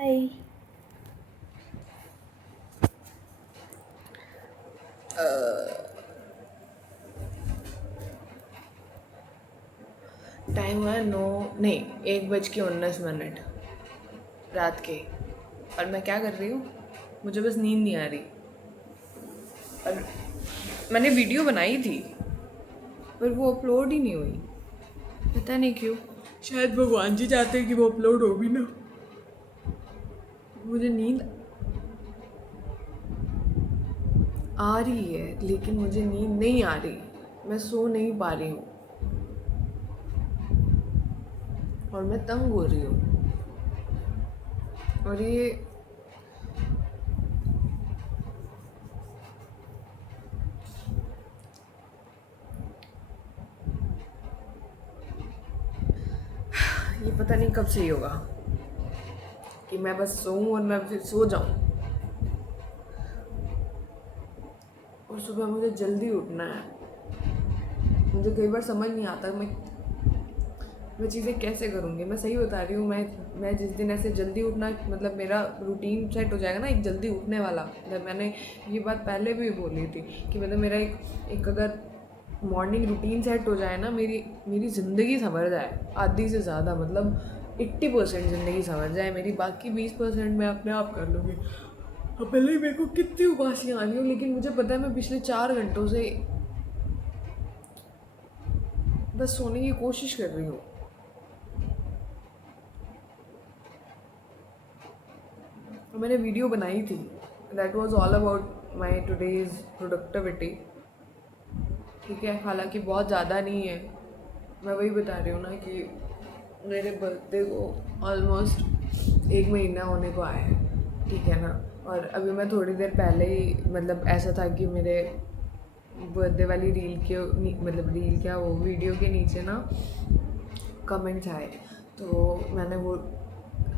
हाय। Time हुआ है 9 नहीं 1:19 रात के। और मैं क्या कर रही हूँ, मुझे बस नींद नहीं आ रही। और मैंने वीडियो बनाई थी पर वो अपलोड ही नहीं हुई, पता नहीं क्यों। शायद भगवान जी चाहते हैं कि वो अपलोड हो भी ना। मुझे नींद आ रही है लेकिन मुझे नींद नहीं आ रही, मैं सो नहीं पा रही हूँ और मैं तंग हो रही हूँ। और ये पता नहीं कब सही होगा कि मैं बस सोऊं और मैं फिर सो जाऊं। और सुबह मुझे जल्दी उठना है। मुझे कई बार समझ नहीं आता मैं चीज़ें कैसे करूँगी। मैं सही बता रही हूँ, मैं जिस दिन ऐसे जल्दी उठना, मतलब मेरा रूटीन सेट हो जाएगा ना एक जल्दी उठने वाला। मतलब मैंने ये बात पहले भी बोली थी कि मतलब मेरा एक अगर मॉर्निंग रूटीन सेट हो जाए ना, मेरी मेरी ज़िंदगी संवर जाए आधी से ज़्यादा, मतलब 80% ज़िंदगी संवर जाए मेरी, बाकी 20% मैं अपने आप कर लूँगी। अब भले ही मेरे को कितनी उबासियाँ आ रही हो, लेकिन मुझे पता है मैं पिछले 4 घंटों से बस सोने की कोशिश कर रही हूँ। मैंने वीडियो बनाई थी, that was all about my today's productivity. ठीक है, हालांकि बहुत ज़्यादा नहीं है। मैं वही बता रही हूँ ना कि मेरे बर्थडे को ऑलमोस्ट 1 महीना होने को आया है, ठीक है ना। और अभी मैं थोड़ी देर पहले ही, मतलब ऐसा था कि मेरे बर्थडे वाली रील के मतलब रील क्या, वो वीडियो के नीचे ना कमेंट्स आए, तो मैंने वो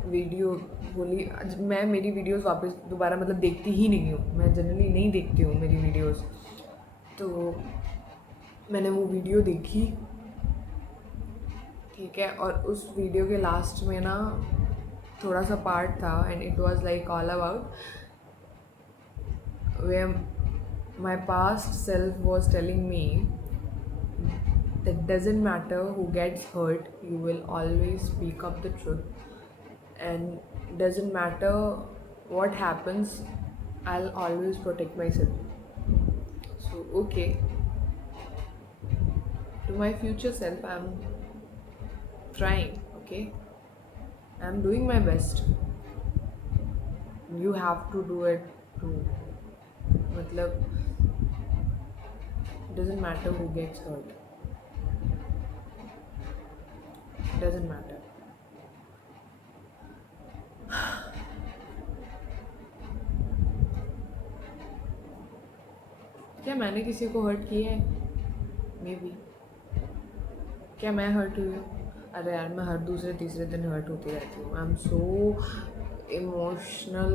वीडियो बोली। मैं मेरी वीडियोस वापस दोबारा मतलब देखती ही नहीं हूँ, मैं जनरली नहीं देखती हूँ मेरी वीडियोस। तो मैंने वो वीडियो देखी, ठीक है। और उस वीडियो के लास्ट में ना थोड़ा सा पार्ट था, and it was like all about where my past self was telling me that doesn't matter who gets hurt, you will always speak up the truth, and doesn't matter what happens, I'll always protect myself. So okay, to my future self, I'm trying, okay, I'm doing my best. You have to do it too. मतलब doesn't matter who gets hurt, doesn't matter. क्या मैंने किसी को hurt किया है? May be. क्या मैं hurt हुई हूँ? अरे यार, मैं हर दूसरे तीसरे दिन हर्ट होती रहती हूँ। I am so emotional,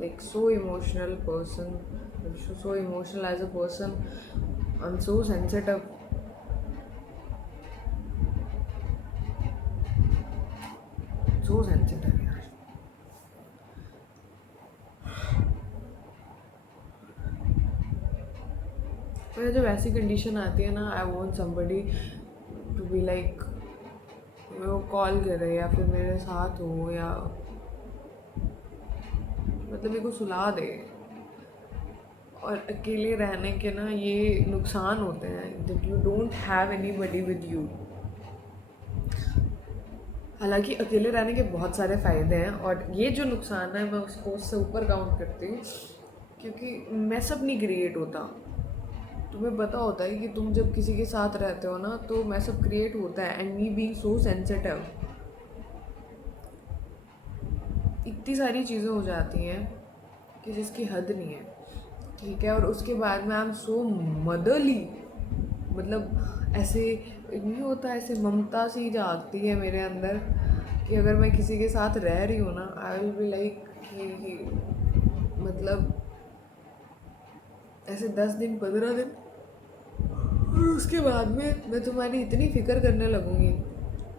like so emotional person, so emotional as a person. I am so sensitive, so sensitive यार। पर जब ऐसी कंडीशन आती है ना, I want somebody to be like, वो कॉल करे या फिर मेरे साथ हो, या मतलब मेरे को सुला दे। और अकेले रहने के ना ये नुकसान होते हैं, that you don't have anybody with you. हालांकि अकेले रहने के बहुत सारे फ़ायदे हैं, और ये जो नुकसान है मैं उसको उससे ऊपर काउंट करती हूँ, क्योंकि मैसअप नहीं क्रिएट होता। तुम्हें पता होता है कि तुम जब किसी के साथ रहते हो ना, तो मैसअप क्रिएट होता है। And me being so sensitive, इतनी सारी चीज़ें हो जाती हैं कि जिसकी हद नहीं है, ठीक है। और उसके बाद में आई एम सो मदरली, मतलब ऐसे नहीं होता, ऐसे ममता सी जागती है मेरे अंदर कि अगर मैं किसी के साथ रह रही हूँ ना, आई विल बी लाइक कि मतलब ऐसे 10 दिन 15 दिन, और उसके बाद में मैं तुम्हारी इतनी फ़िक्र करने लगूँगी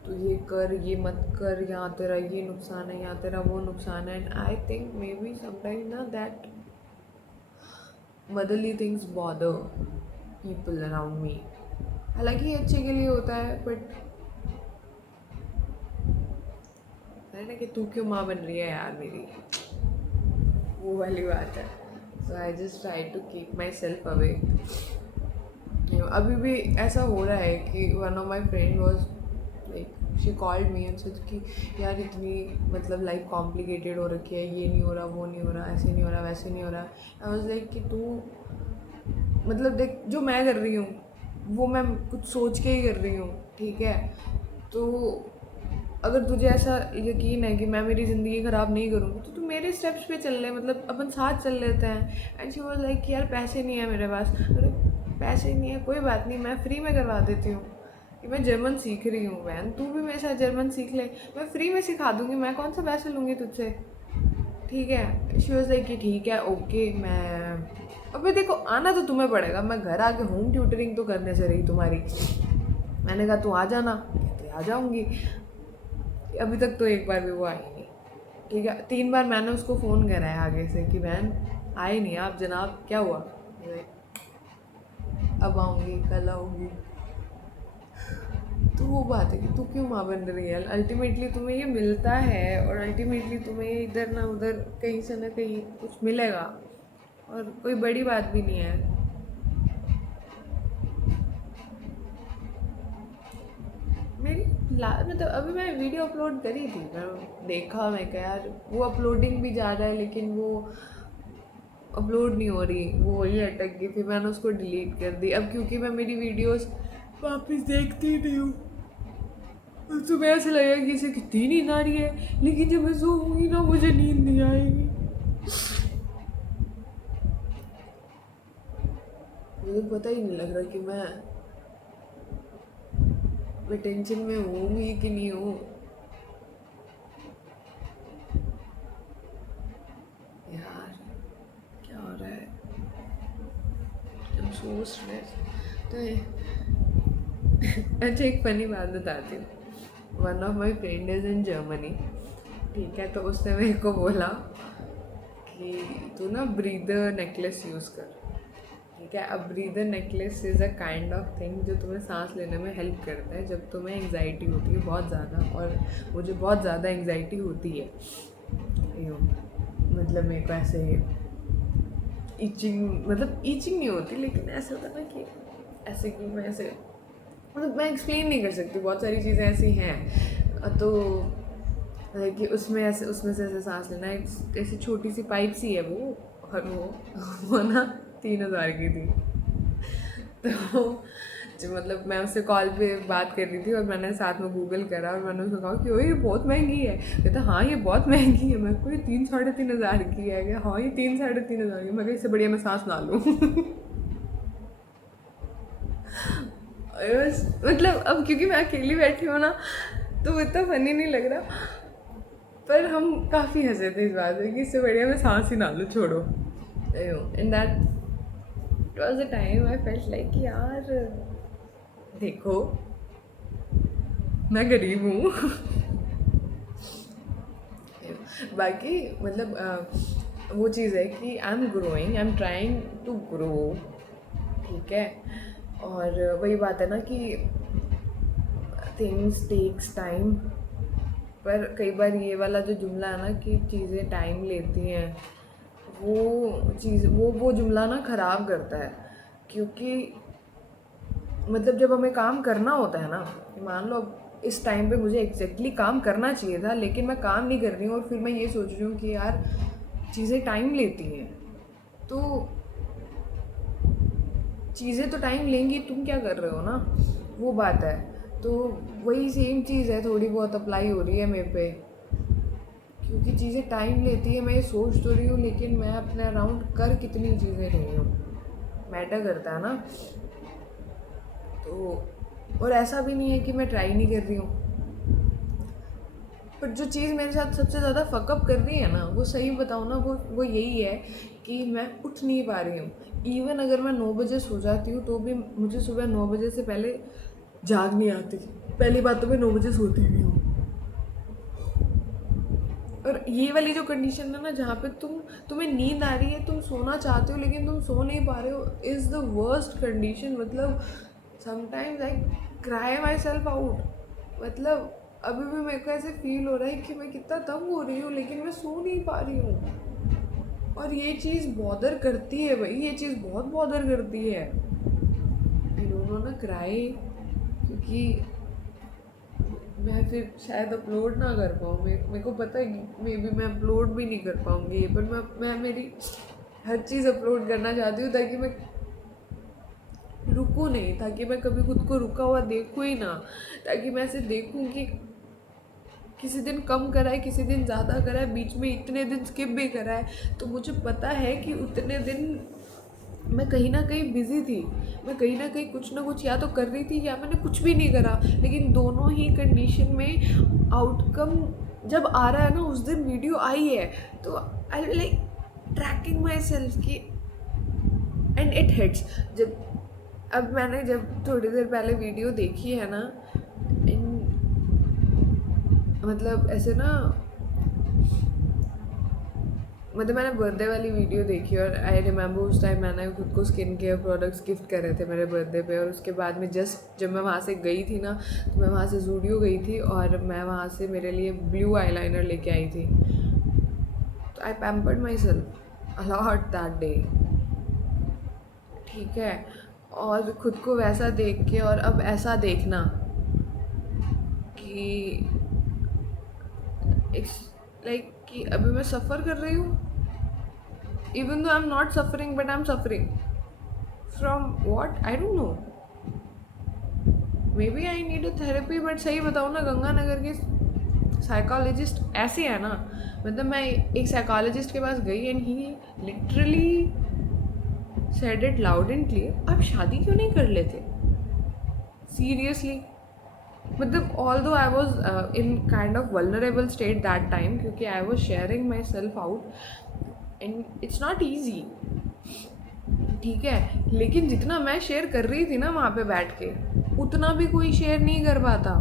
तो ये कर, ये मत कर, यहाँ तेरा ये नुकसान है, यहाँ तेरा वो नुकसान है. And I think maybe sometime ना that motherly things bother people around me. हालांकि ये अच्छे के लिए होता है, बट है ना कि तू क्यों माँ बन रही है यार मेरी, वो वाली बात है. So I just try to keep myself away. अभी भी ऐसा हो रहा है कि one of my friend was like she called me and said कि यार इतनी मतलब लाइफ कॉम्प्लिकेटेड हो रखी है, ये नहीं हो रहा, वो नहीं हो रहा, ऐसे नहीं हो रहा, वैसे नहीं हो रहा. आई वाज लाइक कि तू मतलब देख, जो मैं कर रही हूँ वो मैं कुछ सोच के ही कर रही हूँ, ठीक है. तो अगर तुझे ऐसा यकीन है कि मैं मेरी ज़िंदगी ख़राब नहीं करूँगी तो तू मेरे स्टेप्स पे चल ले, मतलब अपन साथ चल लेते हैं. एंड शी वाज लाइक कि यार पैसे नहीं है मेरे पास. अरे पैसे नहीं है कोई बात नहीं, मैं फ्री में करवा देती हूँ. कि मैं जर्मन सीख रही हूँ बहन, तू भी मेरे साथ जर्मन सीख ले, मैं फ्री में सिखा दूँगी, मैं कौन सा पैसे लूँगी तुझसे, ठीक है. शी वाज लाइक कि ठीक है ओके. मैं अबे देखो आना तो तुम्हें पड़ेगा, मैं घर आके होम ट्यूटरिंग तो करने से रही तुम्हारी. मैंने कहा तू आ जाना, कहते आ जाऊँगी. अभी तक तो एक बार भी वो आई नहीं, ठीक है. 3 बार मैंने उसको फ़ोन करा है आगे से कि बहन आए नहीं आप जनाब, क्या हुआ. अब आऊँगी, कल आऊँगी. तो वो बात है कि तू क्यों माँ बन रही है. अल्टीमेटली तुम्हें ये मिलता है और अल्टीमेटली तुम्हें इधर ना उधर कहीं से ना कहीं कुछ मिलेगा, और कोई बड़ी बात भी नहीं है. मेरी मतलब अभी मैं वीडियो अपलोड करी थी, मैं देखा, मैं कहा यार वो अपलोडिंग भी जा रहा है लेकिन वो अपलोड नहीं हो रही, वो वही अटक गई. फिर मैंने उसको डिलीट कर दी. अब क्योंकि मैं मेरी वीडियोस वापस देखती नहीं हूँ, तुम्हें ऐसा लगेगा कि इसे कितनी नींद आ रही है, लेकिन जब मैं सोऊंगी ना मुझे नींद नहीं आएगी. मुझे पता ही नहीं लग रहा कि मैं टेंशन में हूँ कि नहीं हूँ. यार क्या हो रहा है, I'm so stressed. तो अच्छा एक फनी बात बताती हूँ. One of my friend is in Germany, ठीक है. तो उसने मेरे को बोला कि तू ना ब्रीदर नेकलेस यूज़ कर, ठीक है. अब breather necklace is a kind of thing जो तुम्हें सांस लेने में हेल्प करता है जब तुम्हें एंग्जाइटी होती है बहुत ज़्यादा, और मुझे बहुत ज़्यादा एंग्जाइटी होती है. मतलब मेरे को ऐसे ईचिंग, मतलब ईचिंग नहीं होती लेकिन ऐसा होता ना कि ऐसे कि मैं ऐसे, मतलब मैं एक्सप्लेन नहीं कर सकती, बहुत सारी चीज़ें ऐसी हैं. तो कि उसमें ऐसे, उसमें से ऐसे सांस लेना, ऐसी छोटी सी पाइप सी है वो, और वो ना 3,000 की थी. तो जो मतलब मैं उससे कॉल पे बात कर रही थी और मैंने साथ में गूगल करा और मैंने उसको कहा कि ओए ये बहुत महंगी है. कहता हाँ ये बहुत महंगी है. मैं को ये 3-3,500 की है. क्या हाँ ये 3-3,500 की. मैं कहा इससे बढ़िया मैं सांस ना लूँ. मतलब अब क्योंकि मैं अकेली बैठी हूँ ना तो इतना फनी नहीं लग रहा, पर हम काफ़ी हंसे थे इस बात में कि इससे बढ़िया मैं सांस ही ना लूँ, छोड़ो. And that was the time I felt like यार देखो मैं गरीब हूँ. बाकी मतलब वो चीज़ है कि I am growing, I am trying to grow, ठीक है. और वही बात है ना कि थिंग्स टेक्स टाइम. पर कई बार ये वाला जो जुमला है ना कि चीज़ें टाइम लेती हैं, वो चीज़ वो जुमला ना ख़राब करता है. क्योंकि मतलब जब हमें काम करना होता है ना, मान लो इस टाइम पे मुझे एग्जैक्टली काम करना चाहिए था लेकिन मैं काम नहीं कर रही हूँ, और फिर मैं ये सोच रही हूँ कि यार चीज़ें टाइम लेती हैं, तो चीज़ें तो टाइम लेंगी, तुम क्या कर रहे हो ना, वो बात है. तो वही सेम चीज़ है, थोड़ी बहुत अप्लाई हो रही है मेरे पे, क्योंकि चीज़ें टाइम लेती है. मैं ये सोच तो रही हूँ लेकिन मैं अपने अराउंड कर कितनी चीज़ें रही हूँ, मैटर करता है ना. तो और ऐसा भी नहीं है कि मैं ट्राई नहीं कर रही हूँ, पर जो चीज़ मेरे साथ सबसे ज़्यादा फकअप कर रही है ना, वो सही बताऊँ ना, वो यही है कि मैं उठ नहीं पा रही हूँ. इवन अगर मैं 9 बजे सो जाती हूँ तो भी मुझे सुबह 9 बजे से पहले जाग नहीं आती। पहली बात तो मैं 9 बजे सोती भी हूँ। और ये वाली जो कंडीशन है ना, जहाँ पे तुम्हें नींद आ रही है, तुम सोना चाहते हो लेकिन तुम सो नहीं पा रहे हो, इज़ द वर्स्ट कंडीशन। मतलब sometimes I cry my self out. मतलब अभी भी मेरे को ऐसे फील हो रहा है कि मैं कितना तंग हो रही हूँ लेकिन मैं सो नहीं पा रही हूँ। और ये चीज़ बॉदर करती है भाई, ये चीज़ बहुत बॉदर करती है। आई डोंट नो ना क्राई, क्योंकि मैं फिर शायद अपलोड ना कर पाऊँ। मेरे को पता है कि मे बी मैं अपलोड भी नहीं कर पाऊँगी, पर मैं मेरी हर चीज़ अपलोड करना चाहती हूँ ताकि मैं रुकूँ नहीं, ताकि मैं कभी खुद को रुका हुआ देखूँ ही ना, ताकि मैं ऐसे देखूँ कि किसी दिन कम करा है, किसी दिन ज़्यादा करा है, बीच में इतने दिन स्किप भी करा है, तो मुझे पता है कि उतने दिन मैं कहीं ना कहीं बिज़ी थी, मैं कहीं ना कहीं कुछ ना कुछ या तो कर रही थी या मैंने कुछ भी नहीं करा। लेकिन दोनों ही कंडीशन में आउटकम जब आ रहा है ना, उस दिन वीडियो आई है तो I will like tracking myself की, एंड इट हिट्स। जब अब मैंने जब थोड़ी देर पहले वीडियो देखी है ना, मतलब ऐसे ना, मतलब मैंने बर्थडे वाली वीडियो देखी और आई रिमेंबर उस टाइम मैंने खुद को स्किन केयर प्रोडक्ट्स गिफ्ट करे थे मेरे बर्थडे पे। और उसके बाद में जस्ट जब मैं वहाँ से गई थी ना, तो मैं वहाँ से ज़ूडियो गई थी और मैं वहाँ से मेरे लिए ब्लू आईलाइनर लेके आई थी। तो I pampered myself a lot that day, ठीक है। और खुद को वैसा देख के और अब ऐसा देखना कि इट्स लाइक कि अभी मैं सफ़र कर रही हूँ, even though I'm not suffering, but I'm suffering from what I don't know, maybe I need a therapy। but सही बताऊँ ना, गंगानगर के साइकोलॉजिस्ट ऐसे है ना, मतलब मैं एक साइकोलॉजिस्ट के पास गई and he literally said it loud and clear, आप शादी क्यों नहीं कर लेते सीरियसली। मतलब although I was in kind of vulnerable state that time, क्योंकि I was sharing myself out and it's not easy, ठीक है। लेकिन जितना मैं शेयर कर रही थी ना वहाँ पे बैठ के, उतना भी कोई शेयर नहीं कर पाता।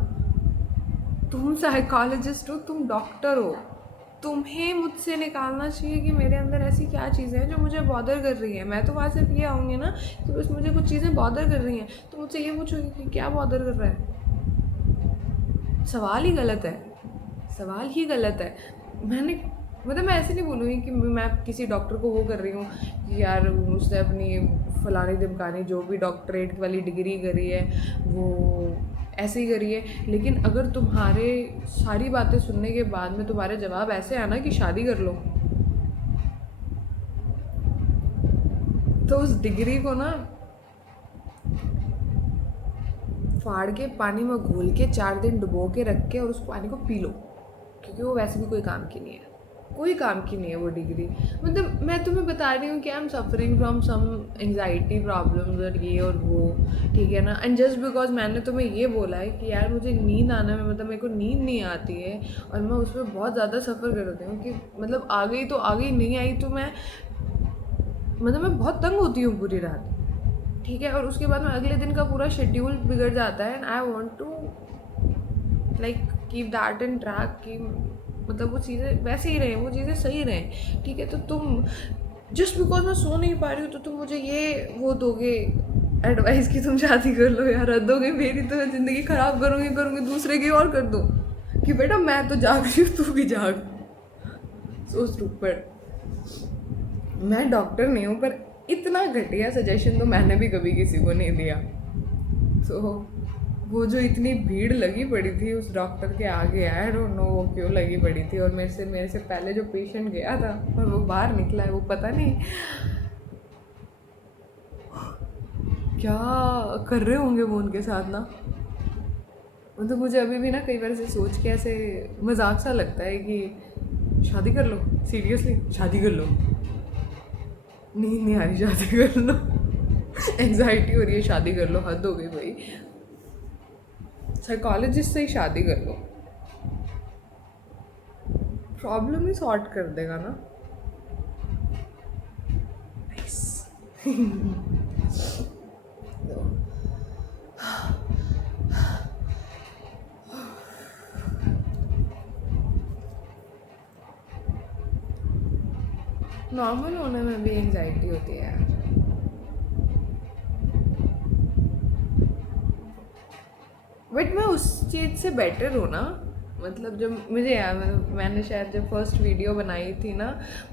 तुम साइकोलॉजिस्ट हो, तुम डॉक्टर हो, तुम्हें मुझसे निकालना चाहिए कि मेरे अंदर ऐसी क्या चीज़ें हैं जो मुझे बॉदर कर रही हैं। मैं तो वहाँ सिर्फ ये आऊँगी ना कि बस मुझे कुछ चीज़ें बॉदर कर रही हैं, तो मुझसे ये पूछोगी कि क्या बॉदर कर रहा है। सवाल ही गलत है, सवाल ही गलत है। मैंने मतलब मैं ऐसे नहीं बोलूँगी कि मैं किसी डॉक्टर को वो कर रही हूँ कि यार उसने अपनी फलानी ढिमकानी जो भी डॉक्टरेट वाली डिग्री करी है वो ऐसे ही करी है। लेकिन अगर तुम्हारे सारी बातें सुनने के बाद में तुम्हारे जवाब ऐसे आना कि शादी कर लो, तो उस डिग्री को ना फाड़ के पानी में घोल के 4 दिन डुबो के रख के और उस पानी को पी लो, क्योंकि वो वैसे भी कोई काम की नहीं है, कोई काम की नहीं है वो डिग्री। मतलब मैं तुम्हें बता रही हूँ कि I am suffering from some anxiety problems और ये और वो, ठीक है ना। एंड जस्ट बिकॉज मैंने तुम्हें ये बोला है कि यार मुझे नींद आना में, मतलब मेरे को नींद नहीं आती है और मैं उसमें बहुत ज़्यादा सफ़र करती हूँ कि मतलब आ गई तो आ गई, नहीं आई तो मैं मतलब मैं बहुत तंग होती हूँ पूरी रात, ठीक है। और उसके बाद में अगले दिन का पूरा शेड्यूल बिगड़ जाता है and I want to like keep that in track कि मतलब वो चीज़ें वैसे ही रहें, वो चीज़ें सही रहें, ठीक है। तो तुम जस्ट बिकॉज मैं सो नहीं पा रही हूँ तो तुम मुझे ये वो दोगे एडवाइस कि तुम शादी कर लो यार, हद हो गई। मेरी तो मैं ज़िंदगी ख़राब करूँगी दूसरे की और कर दूँ कि बेटा मैं तो जाग रही हूँ तू भी जाग। So stupid. मैं डॉक्टर नहीं हूँ, पर इतना घटिया सजेशन तो मैंने भी कभी किसी को नहीं दिया। सो वो जो इतनी भीड़ लगी पड़ी थी उस डॉक्टर के आगे, आई डोंट नो वो क्यों लगी पड़ी थी। और मेरे से पहले जो पेशेंट गया था और वो बाहर निकला है, वो पता नहीं क्या कर रहे होंगे वो उनके साथ ना। मतलब मुझे अभी भी ना कई बार से सोच के ऐसे मजाक सा लगता है कि शादी कर लो, सीरियसली शादी कर लो, नींद नहीं आ रही शादी कर लो, एंग्जाइटी हो रही है शादी कर लो, हद हो गई भाई। साइकोलॉजिस्ट से ही शादी कर लो, प्रॉब्लम ही सॉर्ट कर देगा ना। नॉर्मल होने में भी एंजाइटी होती है यार। बट मैं उस चीज़ से बेटर हूँ ना। मतलब जब मुझे यार मैंने शायद जब फर्स्ट वीडियो बनाई थी ना,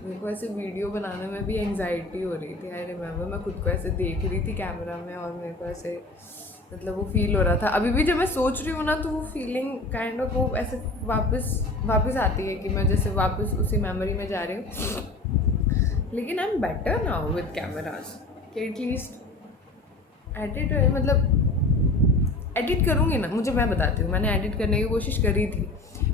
मेरे को ऐसे वीडियो बनाने में भी एंजाइटी हो रही थी। आई रिमेम्बर मैं खुद को ऐसे देख रही थी कैमरा में और मेरे को ऐसे मतलब वो फील हो रहा था। अभी भी जब मैं सोच रही हूँ ना तो वो फीलिंग काइंड ऑफ वो ऐसे वापस आती है कि मैं जैसे वापस उसी मेमोरी में जा रही हूँ। लेकिन I am better now with cameras कि एटलीस्ट एडिट मतलब एडिट करूँगी ना, मुझे मैं बताती हूँ, मैंने एडिट करने की कोशिश करी थी,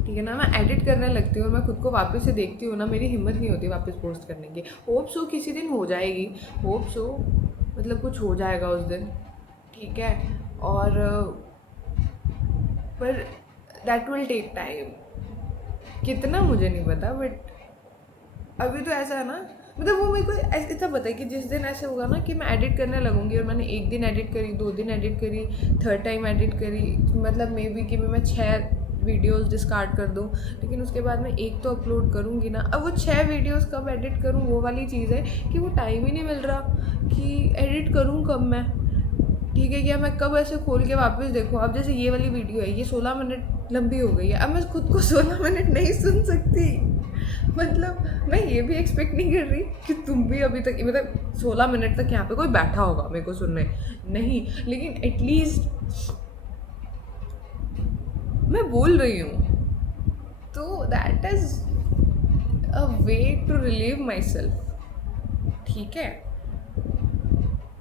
ठीक है ना। मैं एडिट करने लगती हूँ और मैं खुद को वापस से देखती हूँ ना, मेरी हिम्मत नहीं होती वापस पोस्ट करने की। होप सो किसी दिन हो जाएगी, होप सो मतलब कुछ हो जाएगा उस दिन, ठीक है। और पर दैट विल टेक टाइम, कितना मुझे नहीं पता, बट अभी तो ऐसा है ना, मतलब वो मेरे को ऐसा इतना पता है कि जिस दिन ऐसे होगा ना कि मैं एडिट करने लगूंगी और मैंने एक दिन एडिट करी, 2 दिन एडिट करी, थर्ड टाइम एडिट करी, मतलब मे बी कि मैं 6 वीडियोस डिस्कार्ड कर दूँ, लेकिन उसके बाद मैं एक तो अपलोड करूँगी ना। अब वो 6 वीडियोस कब एडिट करूँ वो वाली चीज़ है कि वो टाइम ही नहीं मिल रहा कि एडिट करूँ कब मैं, ठीक है। क्या मैं कब ऐसे खोल के वापस देखूँ। अब जैसे ये वाली वीडियो है, ये 16 मिनट लंबी हो गई है, अब मैं खुद को 16 मिनट नहीं सुन सकती। मतलब मैं ये भी एक्सपेक्ट नहीं कर रही कि तुम भी अभी तक मतलब 16 मिनट तक यहाँ पे कोई बैठा होगा मेरे को सुनने, नहीं, लेकिन एटलीस्ट मैं बोल रही हूँ, तो that is a way to relieve myself, ठीक है।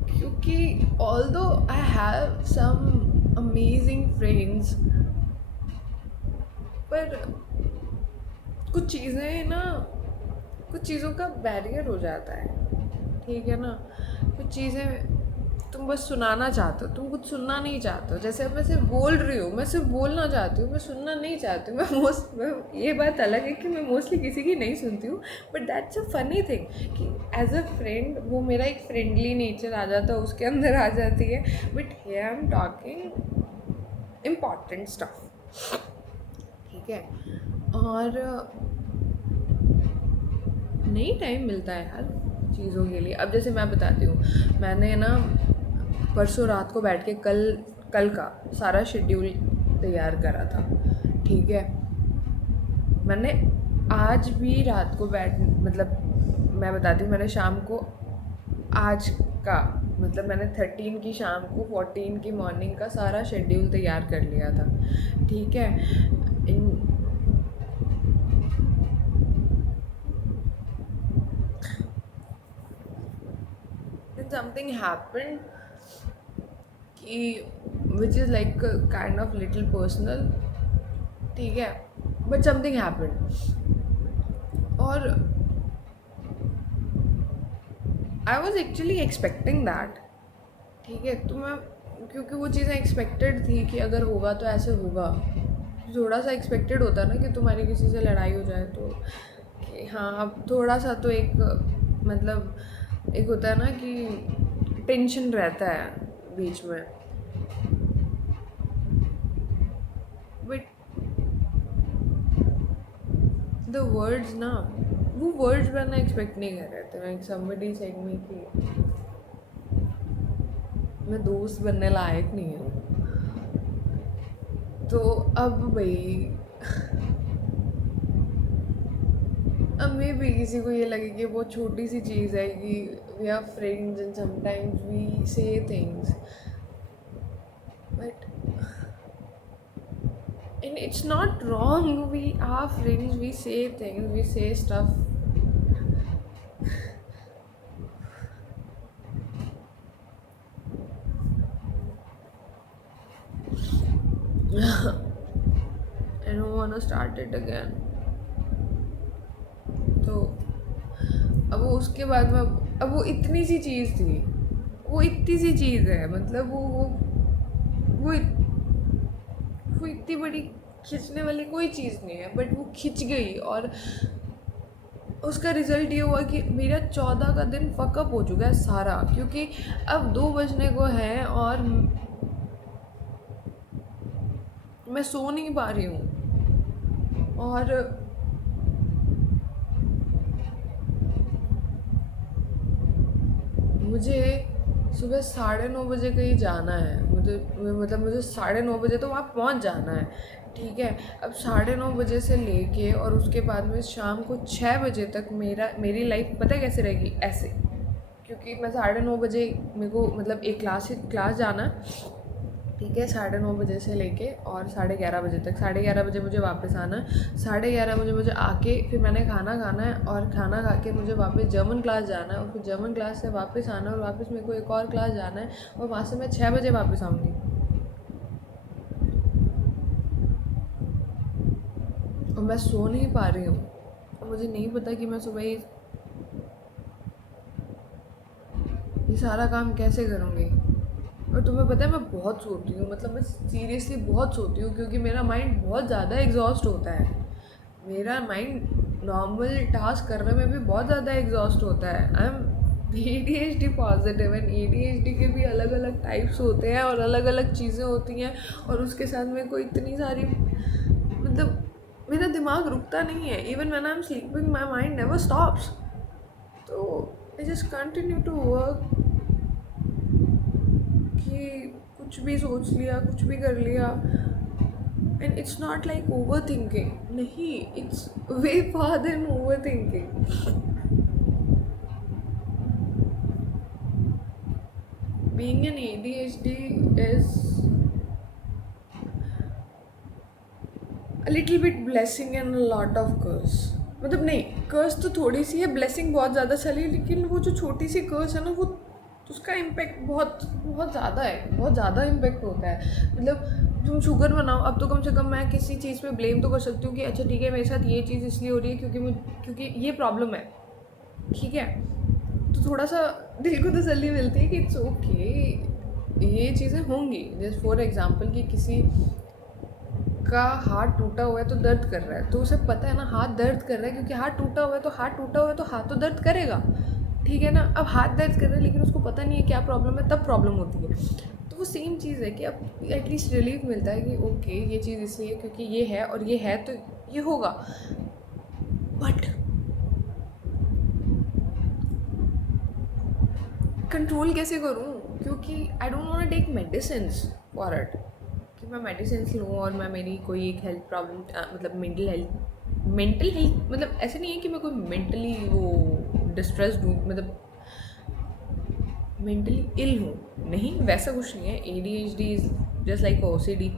क्योंकि although I have some amazing friends, पर कुछ चीज़ें ना, कुछ चीज़ों का बैरियर हो जाता है, ठीक है ना। कुछ चीज़ें तुम बस सुनाना चाहते हो, तुम कुछ सुनना नहीं चाहते हो। जैसे अब मैं सिर्फ बोल रही हूँ, मैं सिर्फ बोलना चाहती हूँ, मैं सुनना नहीं चाहती हूँ। मैं ये बात अलग है कि मैं मोस्टली किसी की नहीं सुनती हूँ, but that's a funny thing कि एज अ फ्रेंड वो मेरा एक फ्रेंडली नेचर आ जाता है, उसके अंदर आ जाती है। But here I am talking important stuff, ठीक है। और नहीं टाइम मिलता है यार चीज़ों के लिए। अब जैसे मैं बताती हूँ, मैंने ना परसों रात को बैठ के कल का सारा शेड्यूल तैयार करा था, ठीक है। मैंने आज भी रात को मतलब मैं बताती हूँ, मैंने शाम को आज का मतलब मैंने 13 की शाम को 14 की मॉर्निंग का सारा शेड्यूल तैयार कर लिया था, ठीक है। समथिंग हैपेंड कि which is like kind of little personal, ठीक है, बट समथिंग हैपेंड और I was actually expecting that, ठीक है। तो मैं क्योंकि वो चीज़ें एक्सपेक्टेड थी कि अगर होगा तो ऐसे होगा, थोड़ा सा एक्सपेक्टेड होता है ना कि तुम्हारी किसी से लड़ाई हो जाए तो कि हाँ अब थोड़ा सा तो एक मतलब एक होता है ना कि टेंशन रहता है बीच में। बट द वर्ड्स ना, वो वर्ड्स मैंने एक्सपेक्ट नहीं कर रहे थे। लाइक समबडी सेड मी कि मैं दोस्त बनने लायक नहीं हूँ, तो अब भाई अब मे भी किसी को ये लगे कि बहुत छोटी सी चीज़ है कि we are friends and sometimes we say things, but and it's not wrong, we are friends, we say things, we say stuff. I don't want to start it again. तो अब वो उसके बाद में अब वो इतनी सी चीज़ थी, वो इतनी सी चीज़ है, मतलब वो वो इतनी बड़ी खींचने वाली कोई चीज़ नहीं है, बट वो खिंच गई और उसका रिज़ल्ट ये हुआ कि मेरा 14 का दिन फकअप हो चुका है सारा, क्योंकि अब 2 बजने को है और मैं सो नहीं पा रही हूँ। और मुझे सुबह 9:30 बजे कहीं जाना है, मतलब मुझे 9:30 तो वहाँ पहुँच जाना है, ठीक है। अब 9:30 से लेके और उसके बाद में शाम को 6 बजे तक मेरी लाइफ पता है कैसे रहेगी, ऐसे। क्योंकि मैं 9:30 मेरे को मतलब एक क्लास जाना है, ठीक है, 9:30 से लेके और 11:30 तक। 11:30 मुझे वापस आना है। 11:30 मुझे आके फिर मैंने खाना खाना है और खाना खा के मुझे वापस जर्मन क्लास जाना है और फिर जर्मन क्लास से वापस आना है और वापस मेरे को एक और क्लास जाना है और वहाँ से मैं 6 बजे वापस आऊँगी। और मैं सो नहीं पा रही हूँ और मुझे नहीं पता कि मैं सुबह ये सारा काम कैसे करूँगी। और तुम्हें पता है मैं बहुत सोती हूँ, मतलब मैं सीरियसली बहुत सोती हूँ, क्योंकि मेरा माइंड बहुत ज़्यादा एग्जॉस्ट होता है। मेरा माइंड नॉर्मल टास्क करने में भी बहुत ज़्यादा एग्जॉस्ट होता है। I am ADHD positive and ADHD के भी अलग अलग टाइप्स होते हैं और अलग अलग चीज़ें होती हैं और उसके साथ मेरे को इतनी सारी, मतलब मेरा दिमाग रुकता नहीं है। Even when I am sleeping my mind never stops. तो I just continue to work कि कुछ भी सोच लिया, कुछ भी कर लिया। And it's not like over thinking, नहीं, it's way far than over thinking. Being an ADHD is a little bit blessing and a lot of curse. मतलब नहीं, कर्स तो थोड़ी सी है, ब्लेसिंग बहुत ज़्यादा चली, लेकिन वो जो छोटी सी कर्स है ना, वो उसका इम्पैक्ट बहुत बहुत ज़्यादा है, बहुत ज़्यादा इम्पैक्ट होता है। मतलब तुम शुगर बनाओ, अब तो कम से कम मैं किसी चीज़ पे ब्लेम तो कर सकती हूँ कि अच्छा ठीक है मेरे साथ ये चीज़ इसलिए हो रही है क्योंकि ये प्रॉब्लम है, ठीक है। तो थोड़ा सा दिल को तसल्ली मिलती है कि इट्स ओके, ये चीज़ें होंगी। जैसे फॉर एग्जांपल कि किसी का हाथ टूटा हुआ है तो दर्द कर रहा है, तो उसे पता है ना हाथ दर्द कर रहा है, क्योंकि हाथ टूटा हुआ है तो हाथ तो दर्द करेगा, ठीक है ना। अब हाथ दर्द कर रहा है लेकिन उसको पता नहीं है क्या प्रॉब्लम है, तब प्रॉब्लम होती है। तो वो सेम चीज़ है कि अब एटलीस्ट रिलीफ मिलता है कि ओके ये चीज़ इसलिए क्योंकि ये है और ये है तो ये होगा। बट कंट्रोल कैसे करूँ, क्योंकि I don't want to take medicines for it, कि मैं मेडिसिन्स लूँ और मैं मेरी कोई एक हेल्थ प्रॉब्लम, मतलब मेंटल हेल्थ, मतलब ऐसे नहीं है कि मैं कोई मेंटली वो डिस्ट्रेस्ड हूँ, मतलब मेंटली इल हूँ, नहीं वैसा कुछ नहीं है। ADHD is just like OCD,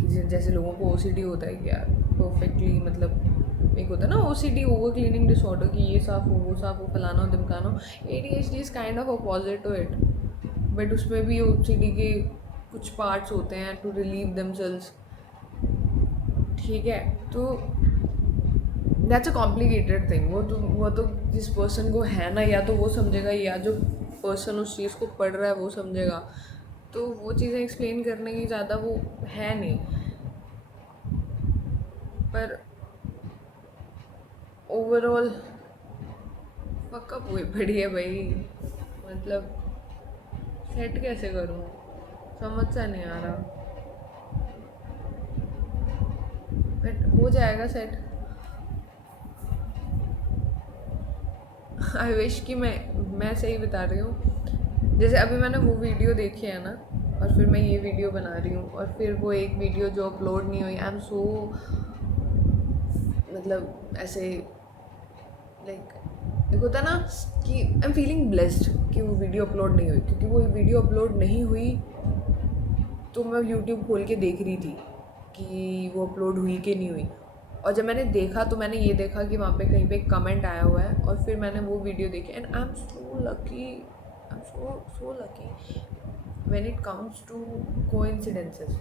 कि जैसे लोगों को OCD होता है कि यार परफेक्टली, मतलब एक होता है ना OCD, ओवर क्लीनिंग डिसऑर्डर, कि ये साफ हो वो साफ हो फलाना हो ढिमकाना हो। ADHD is kind of opposite to it, but उसमें भी OCD के कुछ पार्ट्स होते हैं टू रिलीव देमसेल्व्स, ठीक है। तो दैट्स अ कॉम्प्लिकेटेड थिंग। वो तो जिस पर्सन को है ना, या तो वो समझेगा या जो पर्सन उस चीज़ को पढ़ रहा है वो समझेगा। तो वो चीज़ें एक्सप्लेन करने की ज़्यादा वो है नहीं, पर ओवरऑल पक्का पड़ी है भाई। मतलब सेट कैसे करूँ समझ सा नहीं आ रहा, बट हो जाएगा सेट। आई विश कि मैं सही बता रही हूँ। जैसे अभी मैंने वो वीडियो देखी है ना, और फिर मैं ये वीडियो बना रही हूँ, और फिर वो एक वीडियो जो अपलोड नहीं हुई, आई एम सो, मतलब ऐसे लाइक एक होता है ना कि आई एम फीलिंग ब्लेस्ड कि वो वीडियो अपलोड नहीं हुई, क्योंकि वो वीडियो अपलोड नहीं हुई तो मैं यूट्यूब खोल के देख रही थी कि वो अपलोड हुई कि नहीं हुई। और जब मैंने देखा तो मैंने ये देखा कि वहाँ पे कहीं पे कमेंट आया हुआ है, और फिर मैंने वो वीडियो देखी। And I am so lucky, I am so lucky when it comes to coincidences,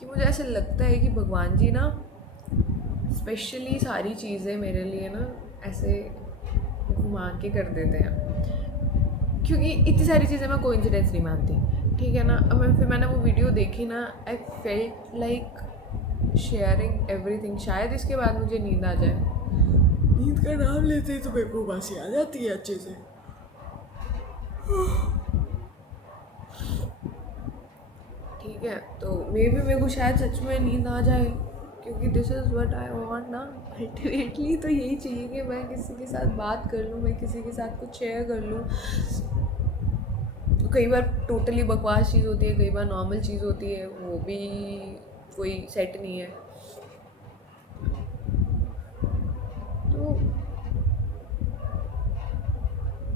कि मुझे ऐसे लगता है कि भगवान जी ना स्पेशली सारी चीज़ें मेरे लिए ना ऐसे घुमा के कर देते हैं, क्योंकि इतनी सारी चीज़ें मैं कोइंसिडेंस नहीं मानती, ठीक है ना। अब फिर मैंने वो वीडियो देखी ना, I felt like sharing everything. शायद इसके बाद मुझे नींद आ जाए। नींद का नाम लेते ही तो मेरे को बासी आ जाती है अच्छे से। ठीक है, तो मेरे को शायद सच में नींद आ जाए, क्योंकि this is what I want ना। अल्टीमेटली तो यही चाहिए कि मैं किसी के साथ बात कर लूँ, मैं किसी के साथ कुछ शेयर कर लूँ, कई बार टोटली बकवास चीज़ होती है, कई बार नॉर्मल चीज़ होती है, वो भी कोई सेट नहीं है। तो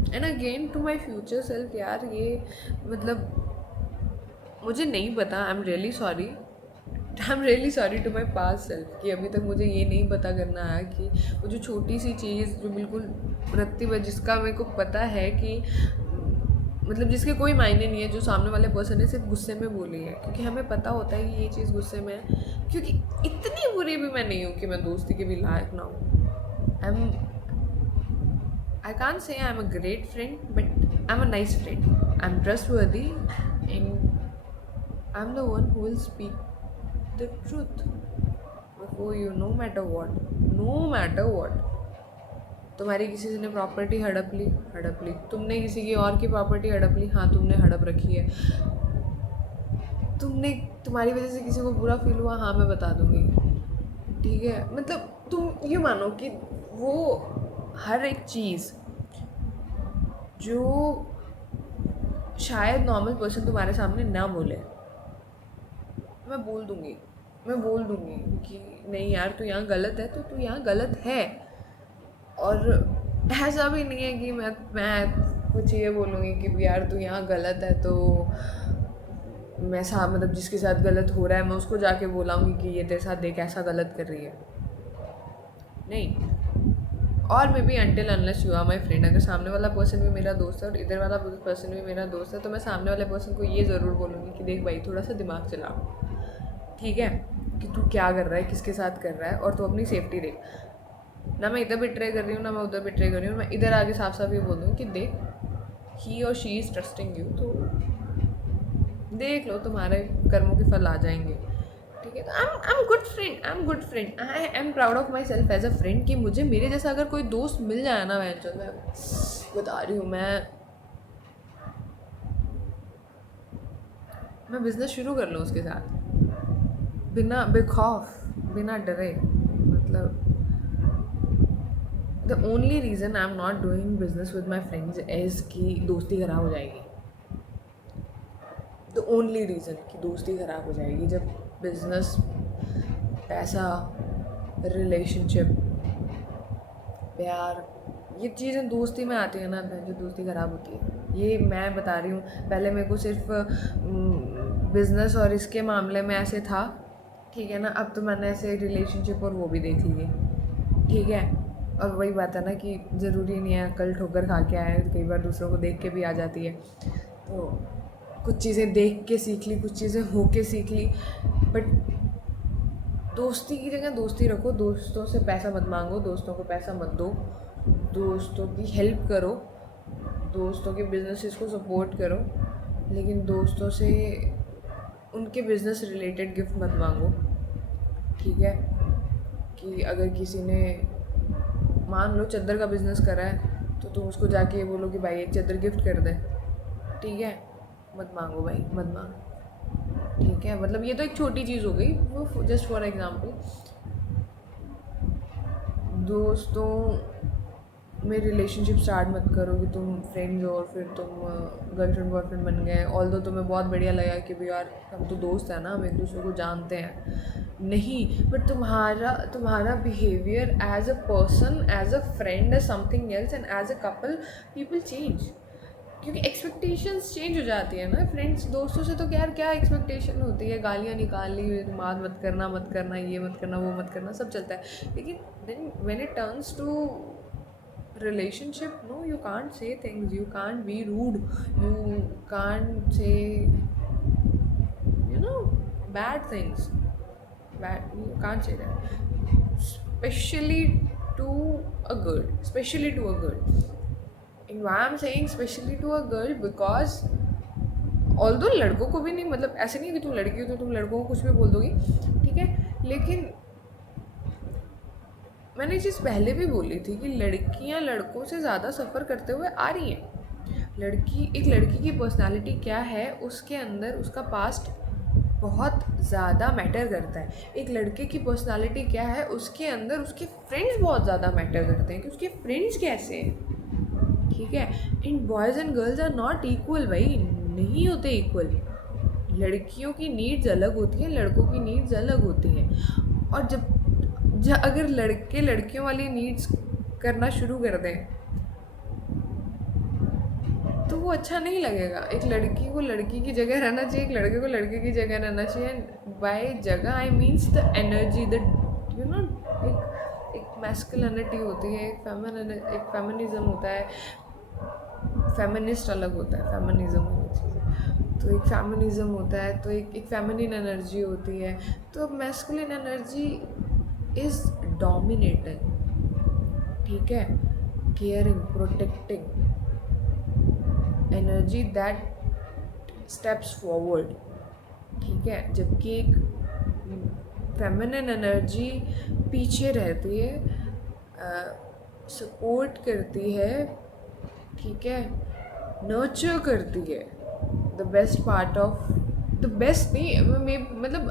and again to my future self, यार ये मतलब मुझे नहीं पता, I am really sorry to my past self कि अभी तक मुझे ये नहीं पता करना आया कि वो जो छोटी सी चीज़ जो बिल्कुल प्रतिभा, जिसका मेरे को पता है कि मतलब जिसके कोई मायने नहीं है, जो सामने वाले पर्सन ने सिर्फ गुस्से में बोली है, क्योंकि हमें पता होता है कि ये चीज़ गुस्से में है, क्योंकि इतनी बुरी भी मैं नहीं हूँ कि मैं दोस्ती के भी लायक ना हूँ। I can't say I'm a great friend, but I'm a nice friend. I'm trustworthy and I'm the one who will speak the truth before you, no matter what. No matter what. तुम्हारी किसी ने property हड़प ली, तुमने किसी की और की property हड़प ली, हाँ तुमने हड़प रखी है, तुम्हारी वजह से किसी को बुरा फील हुआ, हाँ मैं बता दूंगी, ठीक है। मतलब तुम ये मानो कि वो हर एक चीज़ जो शायद नॉर्मल पर्सन तुम्हारे सामने ना बोले, मैं बोल दूंगी कि नहीं यार तू यहाँ गलत है, तो तू यहाँ गलत है। और ऐसा भी नहीं है कि मैं कुछ ये बोलूँगी कि यार तू यहाँ गलत है, तो मैं मतलब जिसके साथ गलत हो रहा है मैं उसको जाके बोलाऊँगी कि ये तेरे साथ देख ऐसा गलत कर रही है, नहीं। और maybe until unless you are my friend, अगर सामने वाला पर्सन भी मेरा दोस्त है और इधर वाला पर्सन भी मेरा दोस्त है, तो मैं सामने वाले पर्सन को ये ज़रूर बोलूँगी कि देख भाई थोड़ा सा दिमाग चला, ठीक है, कि तू क्या कर रहा है, किसके साथ कर रहा है, और तू अपनी सेफ्टी देख। ना मैं इधर बिट्रे कर रही हूँ, ना मैं उधर बिट्रे कर रही हूँ, मैं इधर आगे साफ साफ ये बोल दूँ कि देख ही और शी इज़ ट्रस्टिंग यू, तो देख लो तुम्हारे कर्मों के फल आ जाएंगे, ठीक है। तो I am good friend, I am proud of myself as a friend कि मुझे मेरे जैसा अगर कोई दोस्त मिल जाए ना, मैं बता रही हूँ, मैं बिज़नेस शुरू कर लूँ उसके साथ बिना बेखौफ, बिना डरे। मतलब the only reason I am not doing business with my friends is कि दोस्ती ख़राब हो जाएगी। द ओनली रीज़न कि दोस्ती ख़राब हो जाएगी, जब बिजनेस, पैसा, रिलेशनशिप, प्यार, ये चीज़ें दोस्ती में आती है ना, जो दोस्ती ख़राब होती है। ये मैं बता रही हूँ, पहले मेरे को सिर्फ बिज़नेस और इसके मामले में ऐसे था, ठीक है ना। अब तो मैंने ऐसे रिलेशनशिप और वो भी देख लिए, ठीक है। और वही बात है ना कि ज़रूरी नहीं है कल ठोकर खा के आए, कई बार दूसरों को देख के भी आ जाती है। तो कुछ चीज़ें देख के सीख ली, कुछ चीज़ें हो के सीख ली, बट दोस्ती की जगह दोस्ती रखो। दोस्तों से पैसा मत मांगो, दोस्तों को पैसा मत दो, दोस्तों की हेल्प करो, दोस्तों के बिजनेसेस को सपोर्ट करो, लेकिन दोस्तों से उनके बिज़नेस रिलेटेड गिफ्ट मत मांगो, ठीक है। कि अगर किसी ने मान लो चद्दर का बिज़नेस करा है, तो तुम उसको जाके ये बोलो कि भाई एक चद्दर गिफ्ट कर दे, ठीक है। मत मांगो भाई, मत मांगो, ठीक है। मतलब ये तो एक छोटी चीज़ हो गई, वो जस्ट फॉर एग्जांपल। दोस्तों में रिलेशनशिप स्टार्ट मत करो कि तुम फ्रेंड्स हो और फिर तुम गर्लफ्रेंड बॉयफ्रेंड बन गए। ऑल्दो तुम्हें बहुत बढ़िया लगा कि भाई यार हम तो दोस्त हैं ना, हम एक दूसरे को जानते हैं, नहीं, बट तुम्हारा behaviour as a person, as a friend, as something else, and as a couple people change, क्योंकि एक्सपेक्टेशंस चेंज हो जाती है ना। फ्रेंड्स दोस्तों से तो क्या एक्सपेक्टेशन होती है, गालियाँ निकाल ली, बात मत करना, ये मत करना, वो मत करना, सब चलता है। लेकिन then when it turns to relationship, no, you can't say things, you can't be rude, you can't say, bad things, you can't say that, especially to a girl. And why I'm saying especially to a girl, because although लड़कों को भी नहीं, मतलब ऐसे नहीं कि तुम लड़की हो तो तुम लड़कों को कुछ भी बोल दोगी, ठीक है। लेकिन मैंने ये चीज़ पहले भी बोली थी कि लड़कियां लड़कों से ज़्यादा सफ़र करते हुए आ रही हैं। एक लड़की की पर्सनालिटी क्या है, उसके अंदर उसका पास्ट बहुत ज़्यादा मैटर करता है। एक लड़के की पर्सनालिटी क्या है, उसके अंदर उसके फ्रेंड्स बहुत ज़्यादा मैटर करते हैं कि उसके फ्रेंड्स कैसे हैं, ठीक है। And boys and girls are not equal भाई, नहीं होते इक्वल। लड़कियों की नीड्स अलग होती हैं, लड़कों की नीड्स अलग होती हैं। और जब अगर लड़के लड़कियों वाली नीड्स करना शुरू कर दें तो वो अच्छा नहीं लगेगा। एक लड़की को लड़की की जगह रहना चाहिए, एक लड़के को लड़के की जगह रहना चाहिए। बाय जगह I means the energy, the you know, एक मैस्कुलिनिटी होती है, एक फेमिनिज्म होता है, फेमिनिस्ट अलग होता है, फेमिनिज्म होनी चाहिए। तो एक फेमिनिज्म होता है, तो एक फेमिनिन एनर्जी होती है। तो मैस्कुलिन एनर्जी इज़ डोमिनेटिंग, ठीक है, caring, protecting energy that steps forward, ठीक है। जबकि एक फेमिनिन एनर्जी पीछे रहती है, सपोर्ट करती है, ठीक है, नर्चर करती है। The best part of, the best नहीं, मतलब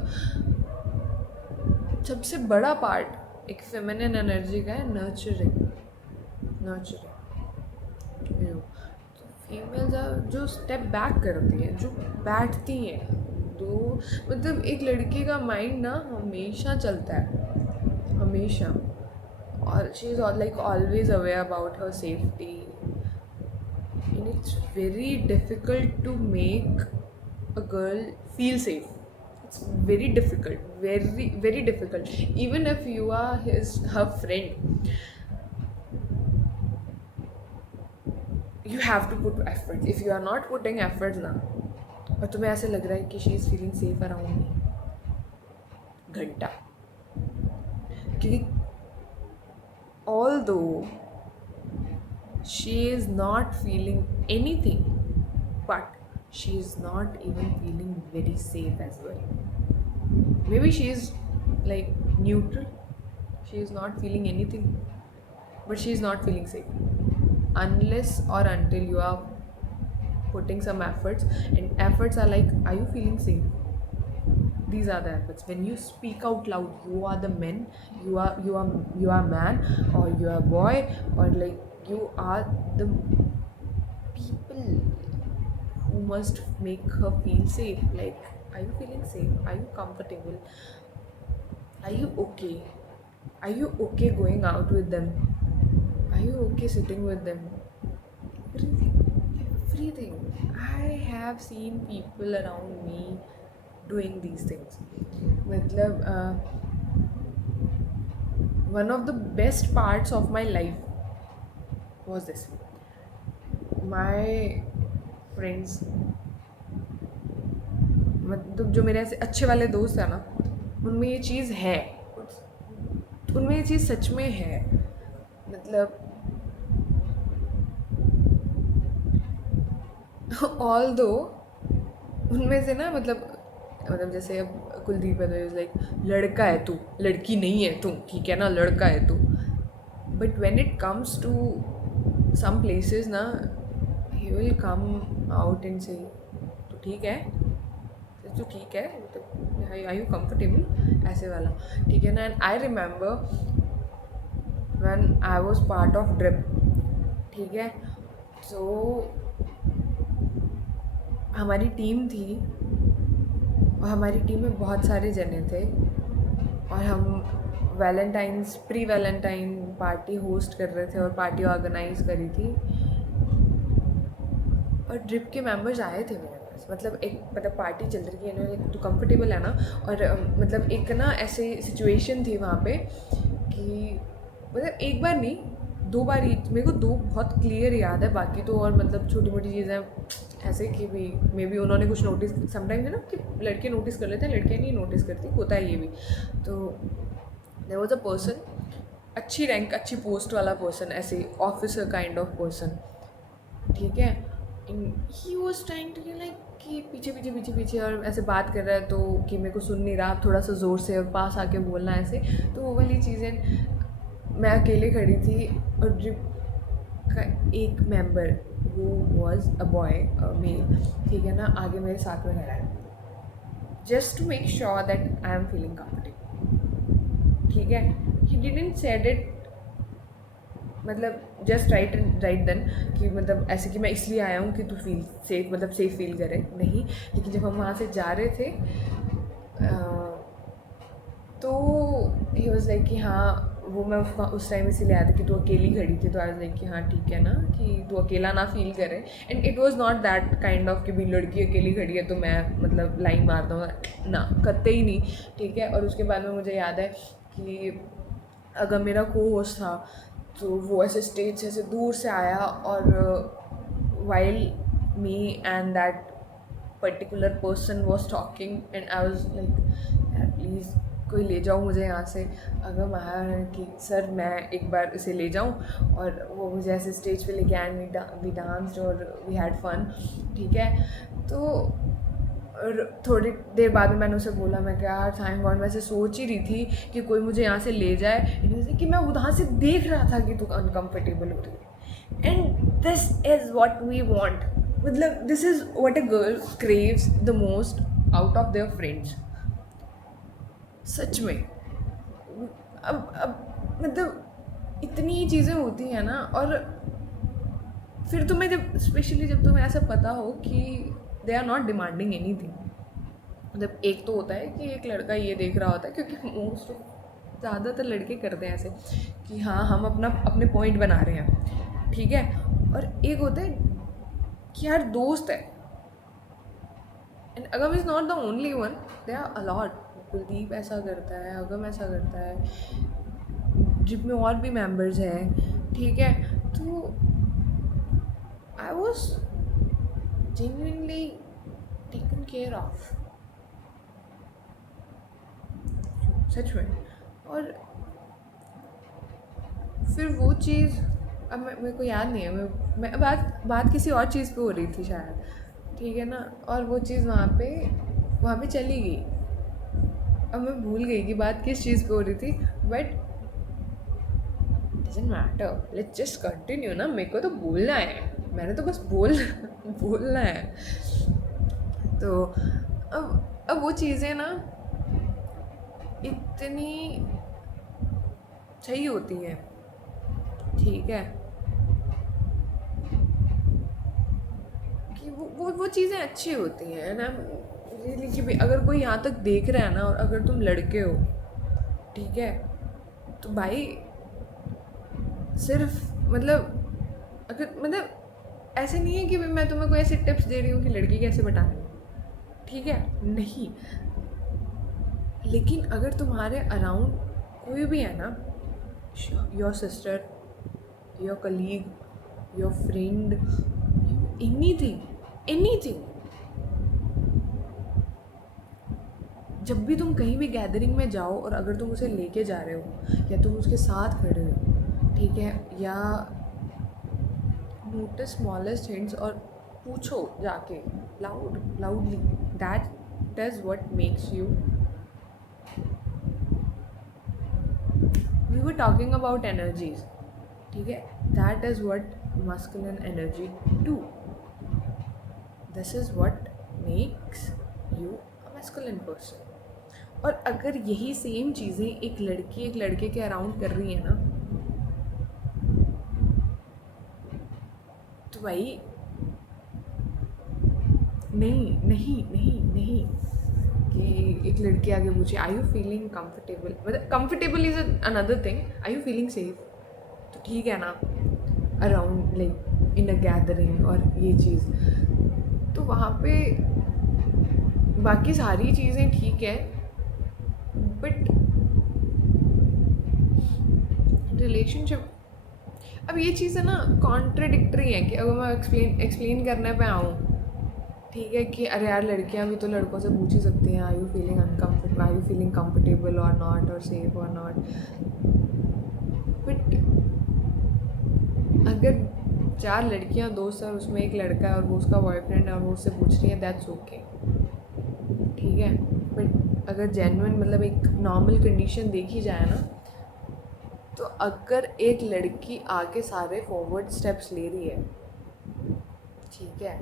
सबसे बड़ा पार्ट एक फेमिनिन एनर्जी का है नर्चरिंग। फीमेल्स जो स्टेप बैक करती हैं, जो बैठती हैं, तो मतलब एक लड़की का माइंड ना हमेशा चलता है, हमेशा। और she is like always aware about her safety, and it's very difficult to make a girl feel safe. It's very difficult, very very difficult. Even if you are her friend, you have to put effort. If you are not putting effort ना, और तुम्हें ऐसे लग रहा है कि she is feeling safe around me, घंटा, क्योंकि although she is not feeling anything, but she is not even feeling very safe as well. Maybe she is like neutral, she is not feeling anything, but she is not feeling safe unless or until you are putting some efforts. And efforts are like, are you feeling safe? These are the efforts. When you speak out loud, you are the man, you are man, or you are boy, or like you are the people who must make her feel safe. Like, are you feeling safe? Are you comfortable? Are you okay? Are you okay going out with them? Are you okay sitting with them? Everything. I have seen people around me doing these things. मतलब one of the best parts of my life was this. My friends, मतलब जो मेरे ऐसे अच्छे वाले दोस्त हैं ना, उनमें ये चीज़ है, उनमें ये चीज़ सच में है। मतलब ऑल दो उनमें से ना, मतलब जैसे अब कुलदीप है तो इज़ लाइक, लड़का है तू, लड़की नहीं है तू, ठीक है ना, लड़का है तू। But when it comes to some places ना, he will come out and say तो ठीक है, तो ठीक है, मतलब आई यू कंफर्टेबल, ऐसे वाला, ठीक है ना। And I remember when I was part of drip, ठीक है, तो हमारी टीम थी और हमारी टीम में बहुत सारे जने थे, और हम प्री वैलेंटाइन पार्टी होस्ट कर रहे थे और पार्टी ऑर्गेनाइज करी थी। और ड्रिप के मेंबर्स आए थे मेरे पास, मतलब पार्टी चल रही है ना, तो कंफर्टेबल है ना। और मतलब एक ना ऐसे सिचुएशन थी वहाँ पे कि मतलब एक बार नहीं, 2 बार ही, मेरे को 2 बहुत क्लियर याद है, बाकी तो और मतलब छोटी मोटी चीज़ें ऐसे कि भी मे बी उन्होंने कुछ नोटिस, समटाइम्स है ना कि लड़के नोटिस कर लेते हैं, लड़कियाँ नहीं नोटिस करती, होता है ये भी। तो देयर वाज अ पर्सन, अच्छी रैंक अच्छी पोस्ट वाला पर्सन, ऐसे ऑफिसर काइंड ऑफ पर्सन, ठीक है। He was trying to like कि पीछे और ऐसे बात कर रहा है, तो कि मेरे को सुन नहीं रहा, थोड़ा सा ज़ोर से और पास आके बोलना ऐसे, तो वो वाली चीज़ें। मैं अकेले खड़ी थी और ड्रिप का एक मेंबर, वो वॉज अ बॉय, मेल, ठीक है ना, आगे मेरे साथ में खड़ा है, just to make sure that I am feeling comfortable, ठीक है। ही डिडंट सेड इट मतलब जस्ट राइट देन कि मतलब ऐसे कि मैं इसलिए आया हूँ कि तू फील सेफ, मतलब सेफ फील करे, नहीं। लेकिन जब हम वहाँ से जा रहे थे तो ही वॉज लाइक कि हाँ, वो मैं उस टाइम इसीलिए आया था कि तू अकेली खड़ी थी, तो आई वाज लाइक कि हाँ ठीक है ना, कि तू अकेला ना फील करे। And it was not that kind of कि भी लड़की अकेली खड़ी है तो मैं मतलब लाइन मार दूँगा, ना, कतई ही नहीं, ठीक है। और उसके बाद में मुझे याद है कि अगर मेरा को होस्ट था तो वो ऐसे स्टेज से ऐसे दूर से आया, और while me and that particular person was talking and I was like यार प्लीज़ कोई ले जाओ मुझे यहाँ से। अगर मैं आया कि सर मैं एक बार इसे ले जाऊँ, और वो मुझे ऐसे स्टेज पे लेके आए, वी डांस्ड और वी हैड फन, ठीक है। तो और थोड़ी देर बाद में मैंने उसे बोला, मैं क्या यार थैंक गॉड, मैं ऐसे सोच ही रही थी कि कोई मुझे यहाँ से ले जाए, कि मैं वहाँ से देख रहा था कि तू अनकम्फर्टेबल हो रही है। And this is what we want, मतलब this is what a girl craves the most out of their friends, सच में। अब मतलब इतनी चीज़ें होती हैं ना, और फिर तुम्हें जब स्पेशली जब तुम्हें ऐसा पता हो कि they are not demanding anything, मतलब एक तो होता है कि एक लड़का ये देख रहा होता है, क्योंकि मोस्ट ज़्यादातर लड़के करते हैं ऐसे कि हाँ हम अपने पॉइंट बना रहे हैं, ठीक है। और एक होता है कि यार दोस्त है, and Agam is not the only one, they are a lot. Kuldeep ऐसा करता है, अगम ऐसा करता है, जिसमें और भी मेंबर्स हैं, ठीक है। तो I was genuinely taken care of, सच में। और फिर वो चीज़ अब मेरे को याद नहीं है, मैं बात किसी और चीज़ पे हो रही थी शायद, ठीक है ना। और वो चीज़ वहाँ पे चली गई, अब मैं भूल गई कि बात किस चीज़ पे हो रही थी, but doesn't matter, let's just continue ना। मेरे को तो बोलना है, मैंने तो बस बोलना है। तो अब वो चीज़ें ना इतनी सही होती हैं, ठीक है, कि वो चीज़ें अच्छी होती हैं ना। रियली कि भाई अगर कोई यहाँ तक देख रहा है ना, और अगर तुम लड़के हो, ठीक है, तो भाई सिर्फ मतलब अगर मतलब ऐसे नहीं है कि भाई मैं तुम्हें कोई ऐसे टिप्स दे रही हूँ कि लड़की कैसे बटानी, ठीक है, नहीं। लेकिन अगर तुम्हारे अराउंड कोई भी है ना, your sister, your colleague, your friend, anything, जब भी तुम कहीं भी गैदरिंग में जाओ और अगर तुम उसे लेके जा रहे हो या तुम उसके साथ खड़े हो, ठीक है, या नोटिस स्मॉलेस्ट हिंट्स और पूछो जाके loudly, that is what makes you. We were talking about energies, ठीक है, that is what masculine energy do, this is what makes you a masculine person. और अगर यही सेम चीज़ें एक लड़की एक लड़के के अराउंड कर रही है ना, तो भाई नहीं कि एक लड़की आगे पूछे आई यू फीलिंग कंफर्टेबल, मतलब comfortable is another thing, I you feeling safe, तो ठीक है ना, around like in a gathering और ये चीज़, तो वहाँ पे बाकी सारी चीज़ें ठीक है, बट रिलेशनशिप, अब ये चीज़ें ना कॉन्ट्रडिक्टरी हैं कि अगर मैं एक्सप्लेन करने पे आऊँ, ठीक है, कि अरे यार लड़कियाँ भी तो लड़कों से पूछ ही सकती हैं are you feeling uncomfortable, are you feeling comfortable और नॉट, और सेफ और नॉट, बट अगर 4 लड़कियाँ दोस्त हैं और उसमें एक लड़का है और वो उसका बॉयफ्रेंड है और वो उससे पूछ रही है, दैट्स ओके, ठीक है। बट अगर जेन्युइन मतलब एक नॉर्मल कंडीशन देखी जाए ना, तो अगर एक लड़की आके सारे फॉरवर्ड स्टेप्स ले रही है, ठीक है,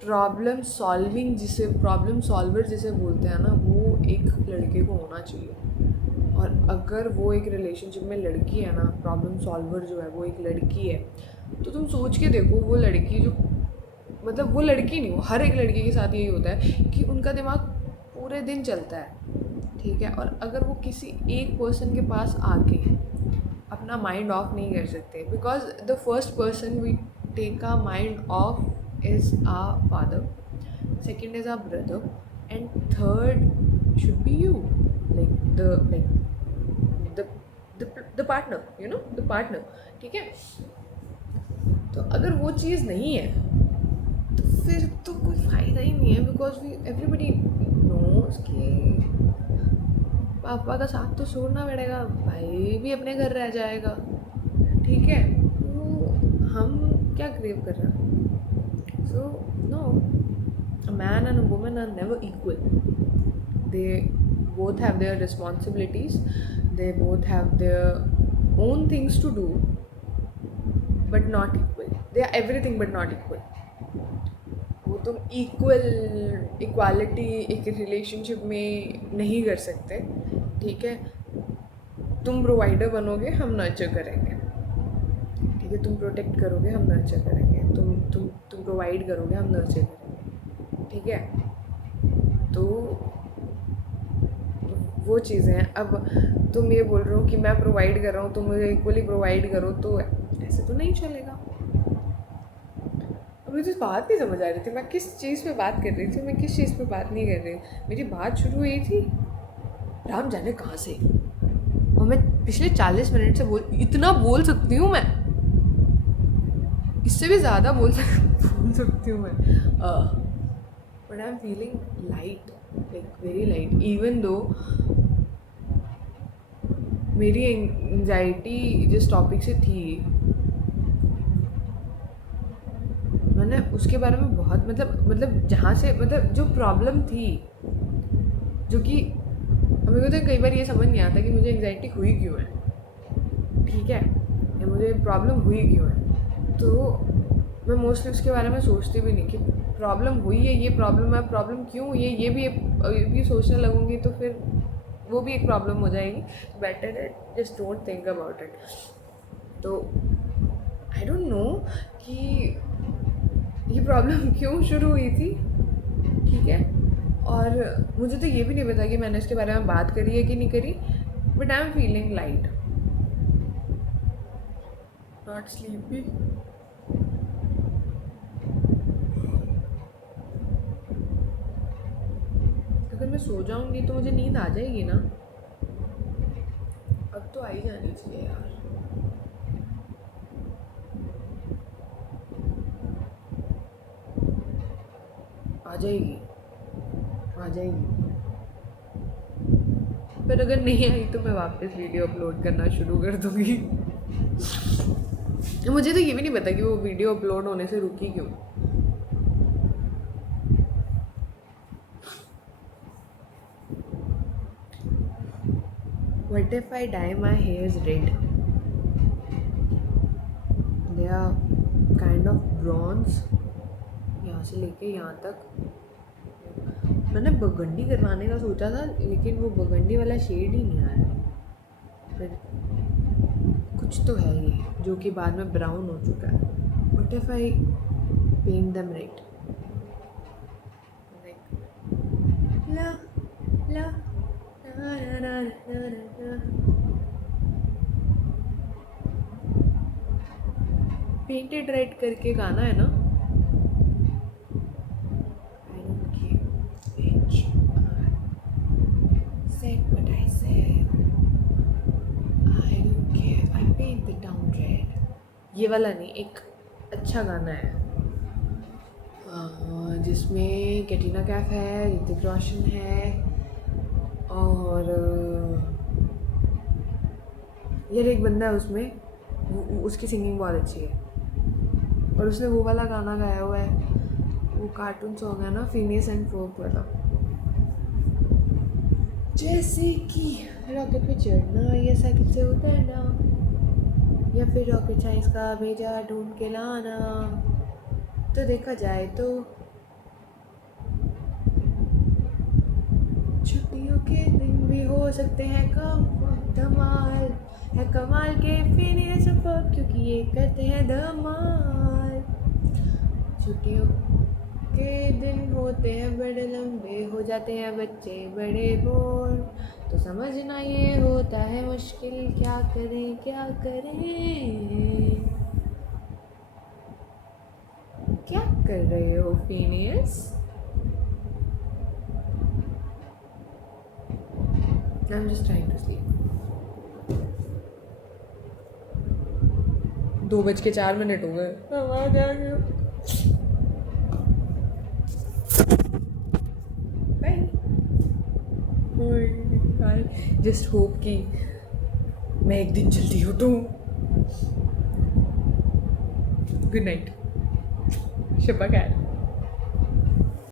प्रॉब्लम सॉल्वर जिसे बोलते हैं ना, वो एक लड़के को होना चाहिए, और अगर वो एक रिलेशनशिप में लड़की है ना, प्रॉब्लम सॉल्वर जो है वो एक लड़की है, तो तुम सोच के देखो वो लड़की जो, मतलब वो लड़की नहीं, वो हर एक लड़की के साथ यही होता है कि उनका दिमाग पूरे दिन चलता है, ठीक है, और अगर वो किसी एक पर्सन के पास आके अपना माइंड ऑफ नहीं कर सकते, because the first person we take a mind of is a father, second is a brother, and third should be you, like the partner, you know, the partner, ठीक है। तो अगर वो चीज़ नहीं है तो फिर तो कोई फ़ायदा ही नहीं है, बिकॉज वी एवरीबडी नोज कि पापा का साथ तो छोड़ना पड़ेगा, भाई भी अपने घर रह जाएगा, ठीक है, तो हम क्या क्रेव कर रहे हैं। So no, a man and a woman are never equal. They both have their responsibilities, they both have their own things to do, but not equal. They are everything but not equal. वो तुम equality एक relationship में नहीं कर सकते, ठीक है। तुम प्रोवाइडर बनोगे, हम नर्चर करेंगे, ठीक है, तुम प्रोटेक्ट करोगे, हम नर्चर करेंगे, तुम प्रोवाइड करोगे, हम नर्चर करेंगे, ठीक है। तो वो चीज़ें हैं। अब तुम ये बोल रहे हो कि मैं प्रोवाइड कर रहा हूँ, तुम मुझे इक्वली प्रोवाइड करो, तो ऐसे तो नहीं चलेगा। अब मुझे बात नहीं समझ आ रही थी, मैं किस चीज़ पे बात कर रही थी, मैं किस चीज़ पे बात नहीं कर रही। मेरी बात शुरू हुई थी राम जाने कहाँ से, और मैं पिछले 40 मिनट से इतना बोल सकती हूँ मैं, इससे भी ज़्यादा बोल सकती हूँ मैं, but I am feeling light, like very light, even though मेरी एंजाइटी जिस टॉपिक से थी, मैंने उसके बारे में बहुत मतलब जहाँ से, मतलब जो प्रॉब्लम थी, जो कि मेरे को तो कई बार ये समझ नहीं आता कि मुझे एंजाइटी हुई क्यों है, ठीक है, या मुझे प्रॉब्लम हुई क्यों है। तो मैं मोस्टली उसके बारे में सोचती भी नहीं कि प्रॉब्लम हुई है, ये प्रॉब्लम है, प्रॉब्लम क्यों हुई है, ये भी सोचने लगूँगी तो फिर वो भी एक प्रॉब्लम हो जाएगी। बेटर है just don't think about it. तो आई डोंट नो कि ये प्रॉब्लम क्यों शुरू हुई थी, ठीक है, और मुझे तो ये भी नहीं पता कि मैंने इसके बारे में बात करी है कि नहीं करी, but I am feeling light, not sleepy. अगर मैं सो जाऊंगी तो मुझे नींद आ जाएगी ना, अब तो आ ही जानी चाहिए यार। आ जाएगी। पर अगर नहीं आई तो मैं वापस वीडियो अपलोड करना शुरू कर दूँगी। मुझे तो ये भी नहीं पता कि वो वीडियो अपलोड होने से रुकी क्यों। What if I dye my hairs red? They are kind of bronze, यहाँ से लेके यहाँ तक। मैंने बर्गंडी करवाने का सोचा था, लेकिन वो बर्गंडी वाला शेड ही नहीं आया। फिर कुछ तो है ये जो कि बाद में ब्राउन हो चुका है। What if I paint them red? Like la la na na na na na na. Painted red करके गाना है ना। I don't care which said what I said. I don't care. I paint the town red. ये वाला नहीं, एक अच्छा गाना है जिसमें कैटरीना कैफ है, ऋतिक रोशन है, और यार एक बंदा है उसमें, उसकी सिंगिंग बहुत अच्छी है, और उसने वो वाला गाना गाया हुआ है, वो कार्टून सॉन्ग है ना, फिनियस एंड फोर्ब वाला, जैसे कि रॉकेट पे चढ़ना या साइकिल से उतरना, या फिर रॉकेट साइंस का भेजा ढूंढ के लाना। तो देखा जाए तो छुट्टियों के दिन भी हो सकते हैं कम धमाल है कमाल के फिनियस क्योंकि ये करते हैं धमाल। छुट्टियों के दिन होते हैं बड़े लंबे हो जाते हैं बच्चे बड़े बोर तो समझना ये होता है मुश्किल क्या करें क्या कर रहे हो Phineas? I'm just trying to sleep. 2:04 हो गए। आवाज आ गया। बाय। जस्ट होप कि मैं एक दिन जल्दी उठूं। Good night. शब्बा खैर।